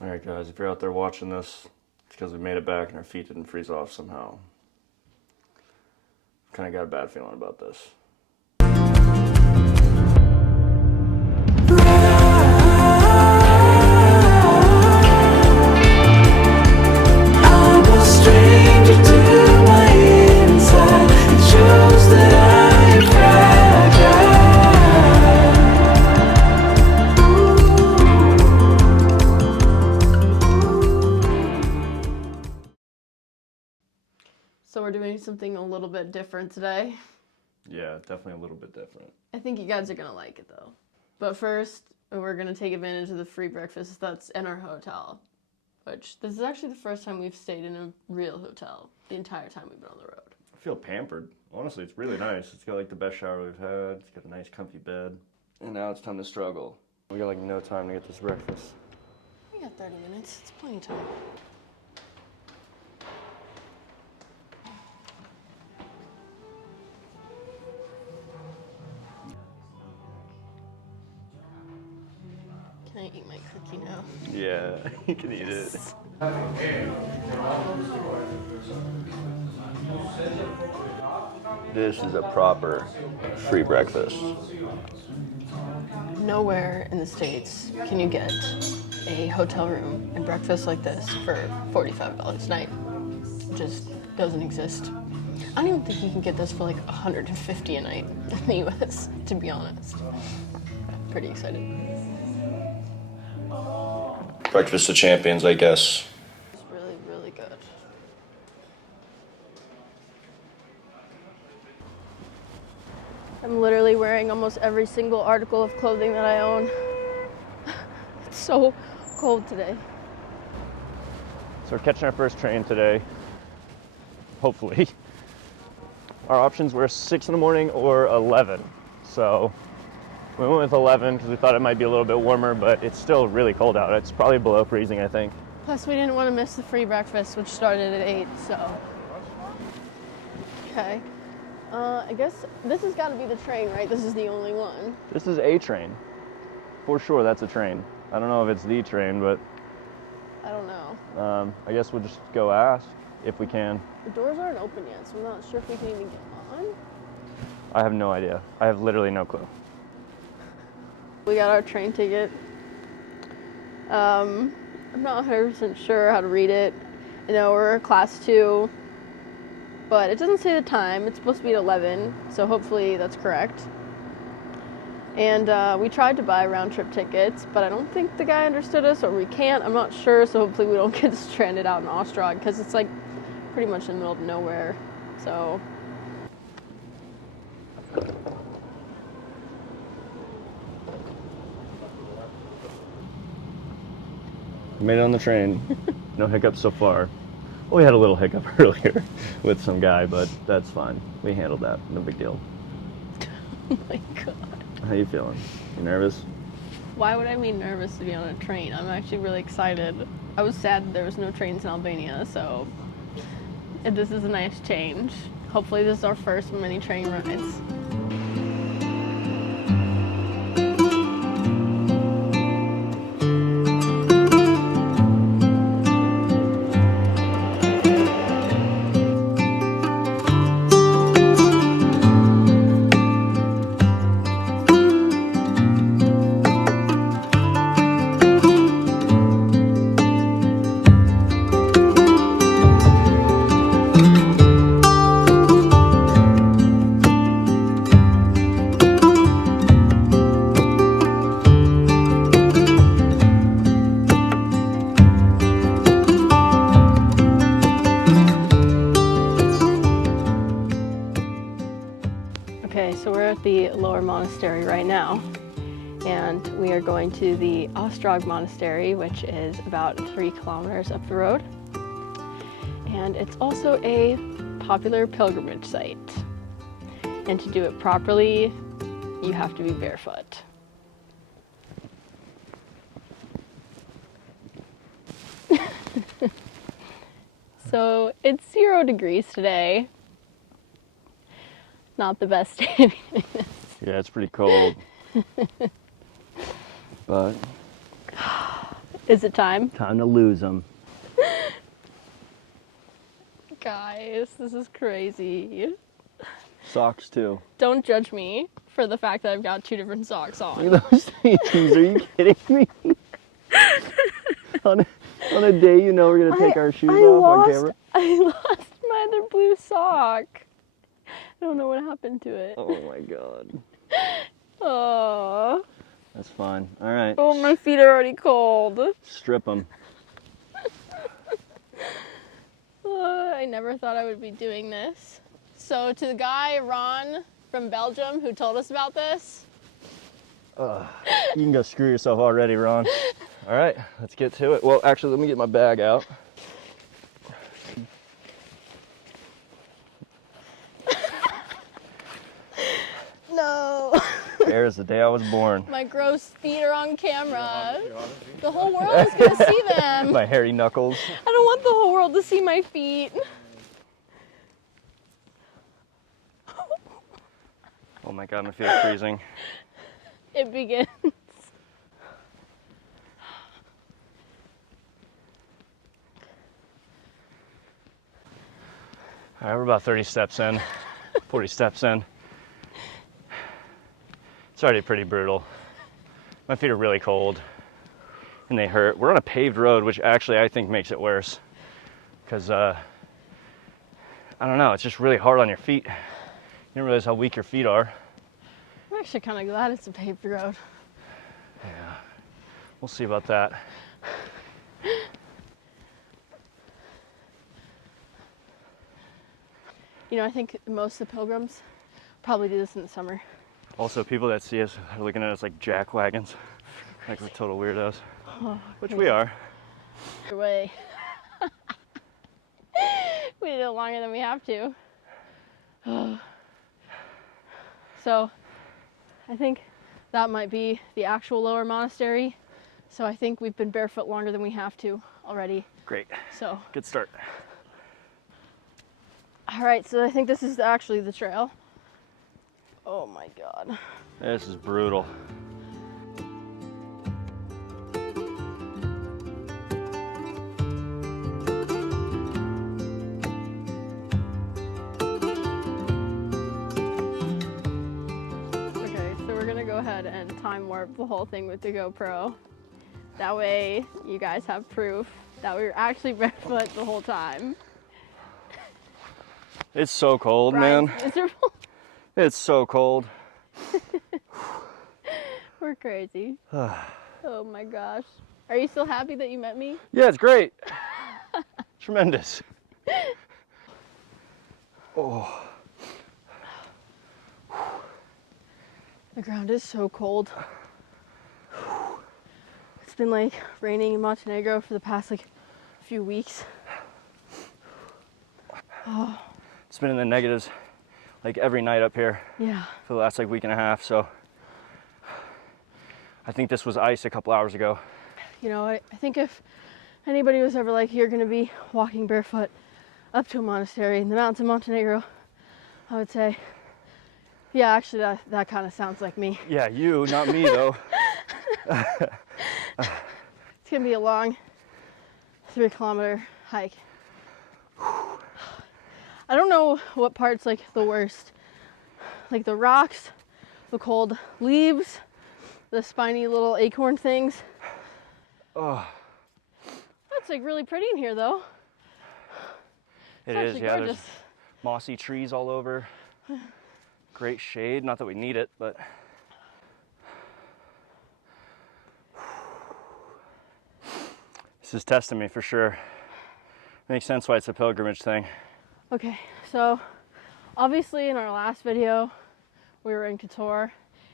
Alright guys, if you're out there watching this, it's because we made it back and our feet didn't freeze off somehow. Kinda got a bad feeling about this. So we're doing something a little bit different today. Yeah, definitely a little bit different. I think you guys are going to like it though. But first, we're going to take advantage of the free breakfast that's in our hotel. Which, this is actually the first time we've stayed in a real hotel the entire time we've been on the road. I feel pampered. Honestly, it's really nice. It's got like the best shower we've had. It's got a nice comfy bed. And now it's time to struggle. We got like no time to get this breakfast. We got 30 minutes. It's plenty of time. Can I eat my cookie now? Yeah, you can eat it. This is a proper free breakfast. Nowhere in the States can you get a hotel room and breakfast like this for $45 a night. It just doesn't exist. I don't even think you can get this for like $150 a night in the US, to be honest. Pretty excited. Breakfast of champions, I guess. It's really, really good. I'm literally wearing almost every single article of clothing that I own. It's so cold today. So we're catching our first train today, hopefully. Our options were 6 in the morning or 11. So we went with 11 because we thought it might be a little bit warmer, but it's still really cold out. It's probably below freezing, I think. Plus we didn't want to miss the free breakfast, which started at 8, so. Okay. I guess this has got to be the train, right? This is the only one. This is a train. For sure, that's a train. I don't know if it's the train, but I don't know. I guess we'll just go ask if we can. The doors aren't open yet, so I'm not sure if we can even get on. I have no idea. I have literally no clue. We got our train ticket. I'm not 100% sure how to read it. You know, we're class 2, but it doesn't say the time. It's supposed to be at 11, so hopefully that's correct. And we tried to buy round-trip tickets, but I don't think the guy understood us, or we can't. I'm not sure, so hopefully we don't get stranded out in Ostrog, because it's like pretty much in the middle of nowhere, so. Made it on the train. No hiccups so far. Well, we had a little hiccup earlier with some guy, but that's fine. We handled that. No big deal. Oh my god. How you feeling? You nervous? Why would I be nervous to be on a train? I'm actually really excited. I was sad that there was no trains in Albania, so this is a nice change. Hopefully this is our first of many train rides. Okay, so we're at the lower monastery right now, and we are going to the Ostrog Monastery, which is about 3 kilometers up the road. And it's also a popular pilgrimage site. And to do it properly, you have to be barefoot. So it's 0 degrees today. Not the best day. Yeah, it's pretty cold. But Is it time? Time to lose them. Guys, this is crazy. Socks too. Don't judge me for the fact that I've got 2 different socks on. Look at those things. Are you kidding me? on a day you know we're gonna take our shoes off on camera. I lost my other blue sock. I don't know what happened to it. Oh my god. Oh. That's fine. All right. Oh, my feet are already cold. Strip them. I never thought I would be doing this. So to the guy, Ron, from Belgium, who told us about this. You can go screw yourself already, Ron. All right, let's get to it. Well, actually, let me get my bag out. No. There's the day I was born. My gross feet are on camera. The whole world is going to see them. My hairy knuckles. I don't want the whole world to see my feet. Oh my god, my feet are freezing. It begins. All right, we're about 30 steps in, 40 steps in. It's already pretty brutal. My feet are really cold and they hurt. We're on a paved road, which actually I think makes it worse because I don't know, it's just really hard on your feet. You don't realize how weak your feet are. I'm actually kind of glad it's a paved road. Yeah, we'll see about that. You know, I think most of the pilgrims probably do this in the summer. Also, people that see us are looking at us like jack wagons, like we're total weirdos, which we are. Either way. We did it longer than we have to. So, I think that might be the actual lower monastery. So I think we've been barefoot longer than we have to already. Great. So. Good start. All right, so I think this is actually the trail. Oh my God. This is brutal. Okay, so we're gonna go ahead and time warp the whole thing with the GoPro. That way you guys have proof that we were actually barefoot the whole time. It's so cold, Brian's man. miserable. It's so cold. We're crazy. Oh my gosh. Are you still happy that you met me? Yeah, it's great. Tremendous. Oh. The ground is so cold. It's been like raining in Montenegro for the past like few weeks. Oh. It's been in the negatives like every night up here. Yeah. For the last like week and a half, so I think this was ice a couple hours ago. You know, I think if anybody was ever like, you're gonna be walking barefoot up to a monastery in the mountains of Montenegro, I would say, yeah, actually that kind of sounds like me. Yeah, you, not me though. It's gonna be a long 3-kilometer hike. I don't know what part's like the worst. Like the rocks, the cold leaves, the spiny little acorn things. Oh. That's like really pretty in here though. It It's is, actually yeah, gorgeous. there's mossy trees all over. Great shade, not that we need it, but this is testing me for sure. Makes sense why it's a pilgrimage thing. Okay, so obviously in our last video we were in Kotor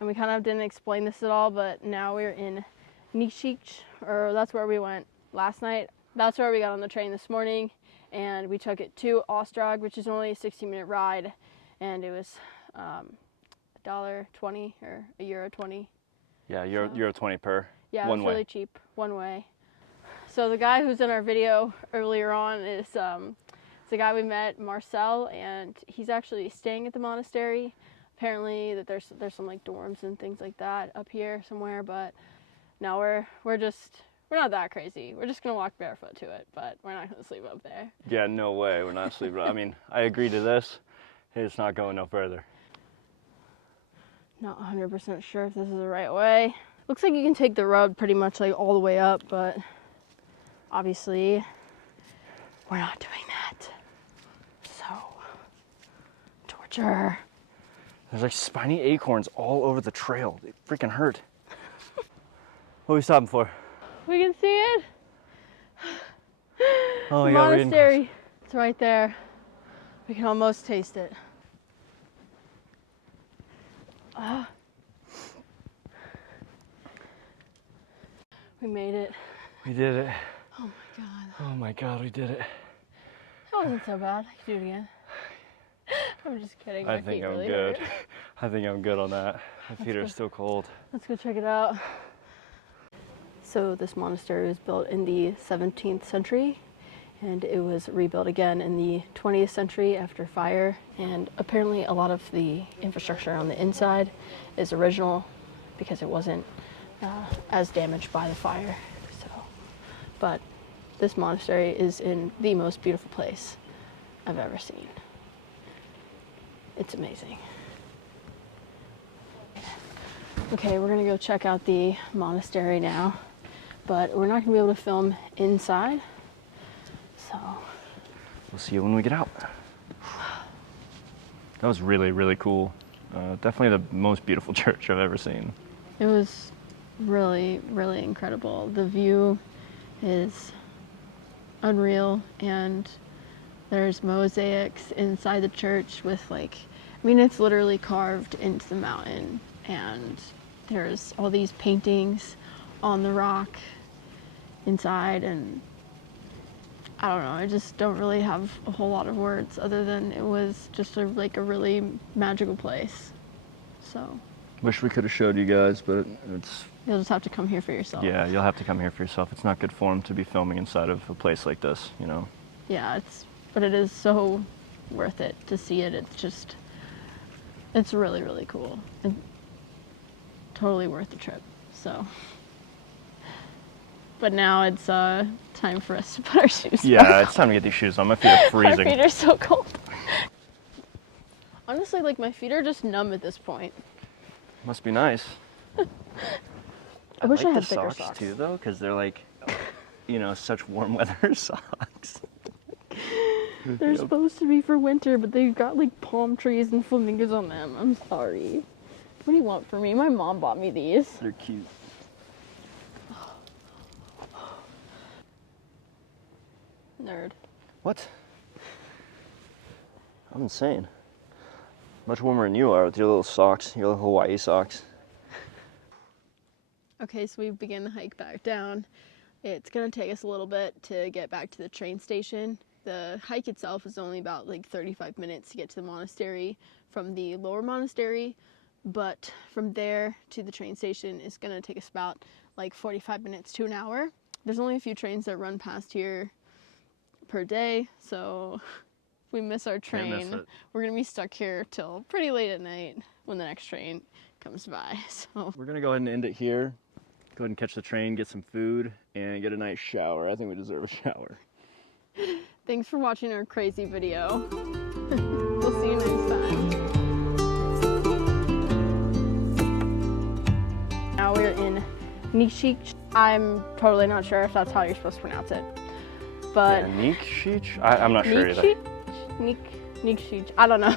and we kind of didn't explain this at all, but now we're in Nikšić, or that's where we went last night. That's where we got on the train this morning and we took it to Ostrog, which is only a 60-minute ride, and it was $1.20 or €1.20. Yeah, Euro 20 per. Yeah, one it's way. really cheap, one way. So the guy who's in our video earlier on is the guy we met, Marcel, and he's actually staying at the monastery. Apparently that there's some like dorms and things like that up here somewhere, but now we're We're not that crazy. We're just gonna walk barefoot to it, but we're not gonna sleep up there. Yeah, no way. We're not sleeping. I mean, I agree to this. It's not going no further. Not 100% sure if this is the right way. Looks like you can take the road pretty much like all the way up, but obviously we're not doing that. So, torture. There's like spiny acorns all over the trail. They freaking hurt. What are we stopping for? We can see it. Oh, The yeah, monastery. It's right there. We can almost taste it. We made it. We did it. Oh my god. Oh my god, we did it. That wasn't so bad. I can do it again. I'm just kidding. I think I'm good. I think I'm good on that. My feet are good. still cold. Let's go check it out. So this monastery was built in the 17th century, and it was rebuilt again in the 20th century after fire. And apparently a lot of the infrastructure on the inside is original because it wasn't as damaged by the fire. So, but this monastery is in the most beautiful place I've ever seen. It's amazing. Okay, we're gonna go check out the monastery now, but we're not gonna be able to film inside, so. We'll see you when we get out. That was really, really cool. Definitely the most beautiful church I've ever seen. It was really, really incredible. The view is unreal, and there's mosaics inside the church with like, I mean, it's literally carved into the mountain, and there's all these paintings on the rock inside, and I don't know, I just don't really have a whole lot of words other than it was just like a really magical place. So Wish we could have showed you guys, but it's... you'll just have to come here for yourself. Yeah, you'll have to come here for yourself. It's not good form to be filming inside of a place like this, you know? Yeah, but it is so worth it to see it. It's really, really cool and totally worth the trip. So, but now it's time for us to put our shoes on. Yeah, it's time to get these shoes on. My feet are freezing. Our feet are so cold. Honestly, like my feet are just numb at this point. Must be nice. I wish I like had the thicker socks too, though, because they're like, you know, such warm weather socks. They're supposed to be for winter, but they've got like palm trees and flamingos on them. I'm sorry. What do you want from me? My mom bought me these. They're cute. Nerd. What? I'm insane. Much warmer than you are with your little socks, your little Hawaii socks. Okay, so we began the hike back down. It's gonna take us a little bit to get back to the train station. The hike itself is only about like 35 minutes to get to the monastery from the lower monastery, but from there to the train station is gonna take us about like 45 minutes to an hour. There's only a few trains that run past here per day, so if we miss our train, we're gonna be stuck here till pretty late at night when the next train comes by. So we're gonna go ahead and end it here. Go ahead and catch the train, get some food, and get a nice shower. I think we deserve a shower. Thanks for watching our crazy video. We'll see you next time. Now we're in Nikšić. I'm totally not sure if that's how you're supposed to pronounce it. But yeah, Nikšić? I'm not sure either. Nikšić? Nikšić. I don't know.